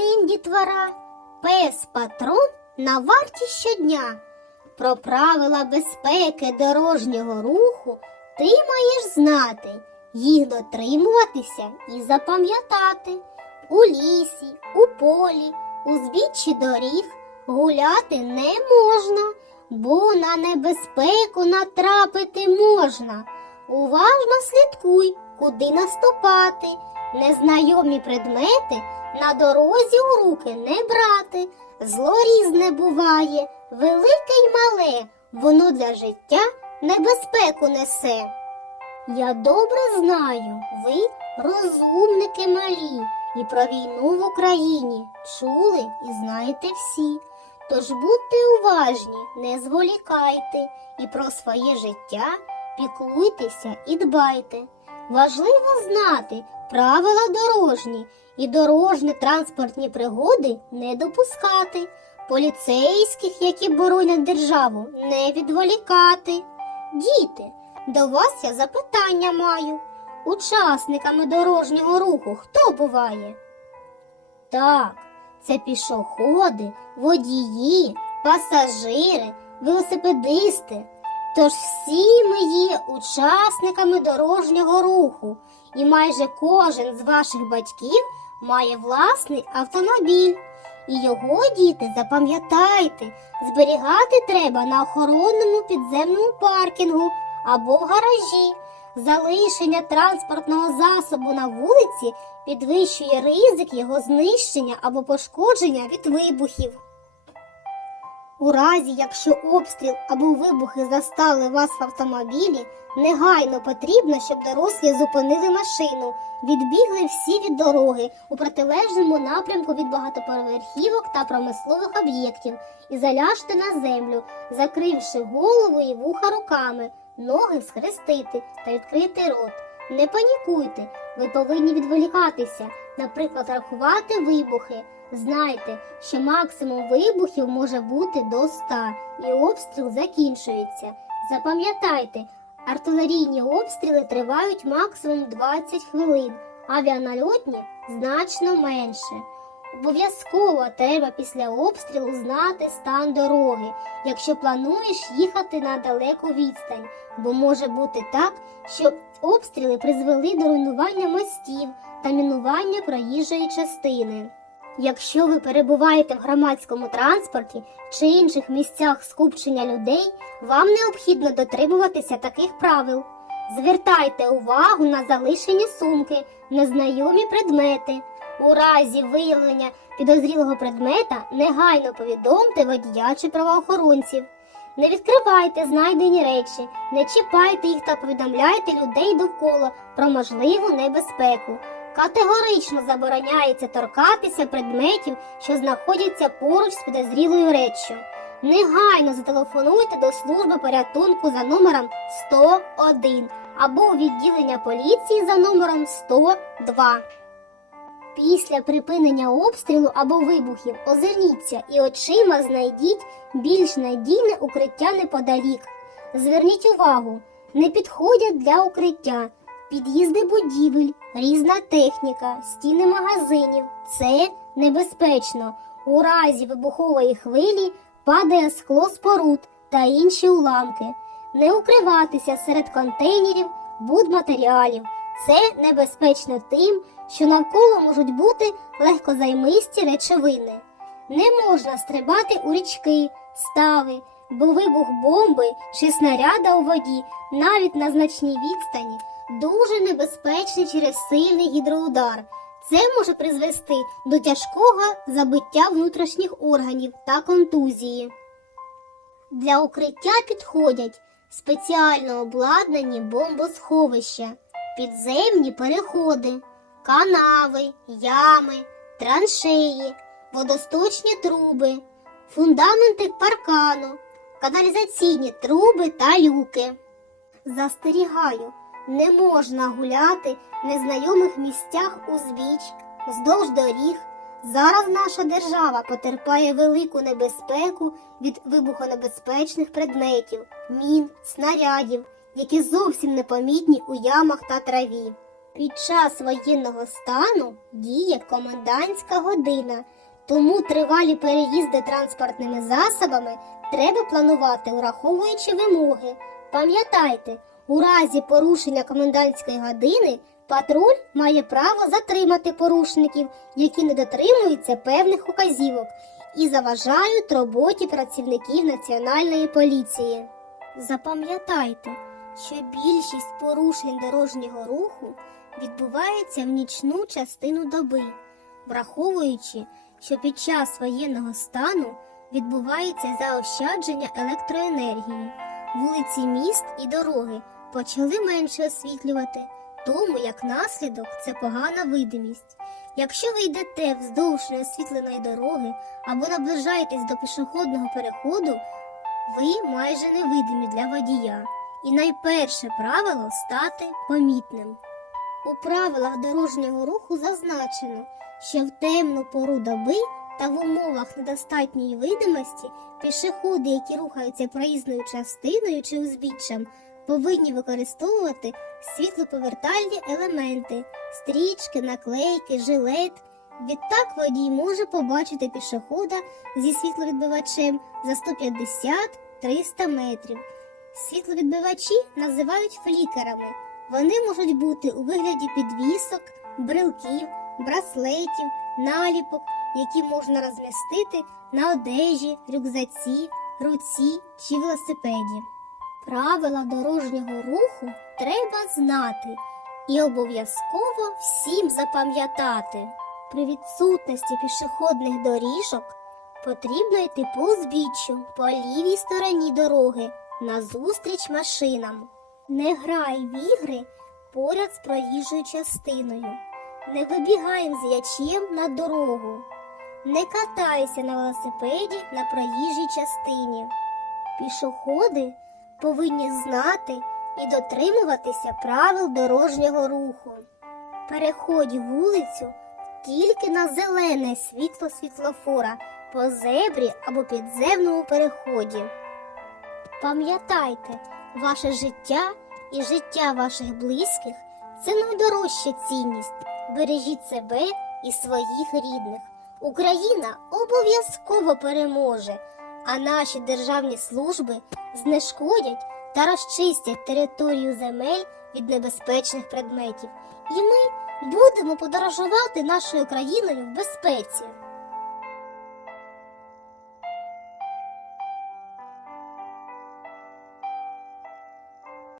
День, дітвора! Пес патрон на варті щодня. Про правила безпеки дорожнього руху ти маєш знати, їх дотримуватися і запам'ятати. У лісі, у полі, узбіччі доріг гуляти не можна, бо на небезпеку натрапити можна. Уважно слідкуй, куди наступати. Незнайомі предмети на дорозі у руки не брати. Зло різне буває, велике й мале, воно для життя небезпеку несе. Я добре знаю, ви розумники малі, і про війну в Україні чули і знаєте всі. Тож будьте уважні, не зволікайте, і про своє життя піклуйтеся і дбайте. Важливо знати правила дорожні і дорожньо-транспортні пригоди не допускати, поліцейських, які боронять державу, не відволікати. Діти, до вас я запитання маю. Учасниками дорожнього руху хто буває? Так, це пішоходи, водії, пасажири, велосипедисти. Тож всі ми є учасниками дорожнього руху, і майже кожен з ваших батьків має власний автомобіль. І його, діти, запам'ятайте, зберігати треба на охоронному підземному паркінгу або в гаражі. Залишення транспортного засобу на вулиці підвищує ризик його знищення або пошкодження від вибухів. У разі, якщо обстріл або вибухи застали вас в автомобілі, негайно потрібно, щоб дорослі зупинили машину, відбігли всі від дороги у протилежному напрямку від багатоповерхівок та промислових об'єктів і заляжте на землю, закривши голову і вуха руками, ноги схрестити та відкрити рот. Не панікуйте, ви повинні відволікатися, наприклад, рахувати вибухи. Знайте, що максимум вибухів може бути до 100 і обстріл закінчується. Запам'ятайте, артилерійні обстріли тривають максимум 20 хвилин, авіанальотні значно менше. Обов'язково треба після обстрілу знати стан дороги, якщо плануєш їхати на далеку відстань, бо може бути так, що обстріли призвели до руйнування мостів та мінування проїжджої частини. Якщо ви перебуваєте в громадському транспорті чи інших місцях скупчення людей, вам необхідно дотримуватися таких правил. Звертайте увагу на залишені сумки, незнайомі предмети. У разі виявлення підозрілого предмета негайно повідомте водія чи правоохоронців. Не відкривайте знайдені речі, не чіпайте їх та повідомляйте людей довкола про можливу небезпеку. Категорично забороняється торкатися предметів, що знаходяться поруч з підозрілою реччю. Негайно зателефонуйте до служби порятунку за номером 101 або у відділення поліції за номером 102. Після припинення обстрілу або вибухів озирніться і очима знайдіть більш надійне укриття неподалік. Зверніть увагу, не підходять для укриття під'їзди будівель, різна техніка, стіни магазинів. Це небезпечно. У разі вибухової хвилі падає скло споруд та інші уламки. Не укриватися серед контейнерів, будматеріалів. Це небезпечно тим, що навколо можуть бути легкозаймисті речовини. Не можна стрибати у річки, стави, бо вибух бомби чи снаряда у воді навіть на значній відстані дуже небезпечний через сильний гідроудар. Це може призвести до тяжкого забиття внутрішніх органів та контузії. Для укриття підходять спеціально обладнані бомбосховища, підземні переходи, канави, ями, траншеї, водосточні труби, фундаменти паркану, каналізаційні труби та люки. Застерігаю, не можна гуляти в незнайомих місцях узбіч, вздовж доріг. Зараз наша держава потерпає велику небезпеку від вибухонебезпечних предметів, мін, снарядів, які зовсім непомітні у ямах та траві. Під час воєнного стану діє комендантська година, тому тривалі переїзди транспортними засобами треба планувати, враховуючи вимоги. Пам'ятайте, у разі порушення комендантської години патруль має право затримати порушників, які не дотримуються певних указівок і заважають роботі працівників Національної поліції. Запам'ятайте, що більшість порушень дорожнього руху відбувається в нічну частину доби, враховуючи, що під час воєнного стану відбувається заощадження електроенергії. Вулиці міст і дороги почали менше освітлювати, тому як наслідок це погана видимість. Якщо ви йдете вздовж неосвітленої дороги або наближаєтесь до пішохідного переходу, ви майже невидимі для водія. І найперше правило стати помітним. У правилах дорожнього руху зазначено, що в темну пору доби та в умовах недостатньої видимості пішоходи, які рухаються проїзною частиною чи узбіччям, повинні використовувати світлоповертальні елементи, стрічки, наклейки, жилет. Відтак водій може побачити пішохода зі світловідбивачем за 150-300 метрів. Світловідбивачі називають флікерами. Вони можуть бути у вигляді підвісок, брелків, браслетів, наліпок, які можна розмістити на одежі, рюкзаці, руці чи велосипеді. Правила дорожнього руху треба знати і обов'язково всім запам'ятати. При відсутності пішохідних доріжок потрібно йти по узбіччю по лівій стороні дороги назустріч машинам. Не грай в ігри поряд з проїжджою частиною. Не вибігай м'ячем на дорогу. Не катайся на велосипеді на проїжджій частині. Пішоходи повинні знати і дотримуватися правил дорожнього руху. Переходь вулицю тільки на зелене світло світлофора по зебрі або підземному переході. Пам'ятайте, ваше життя і життя ваших близьких це найдорожча цінність. Бережіть себе і своїх рідних. Україна обов'язково переможе, а наші державні служби знешкодять та розчистять територію земель від небезпечних предметів. І ми будемо подорожувати нашою країною в безпеці.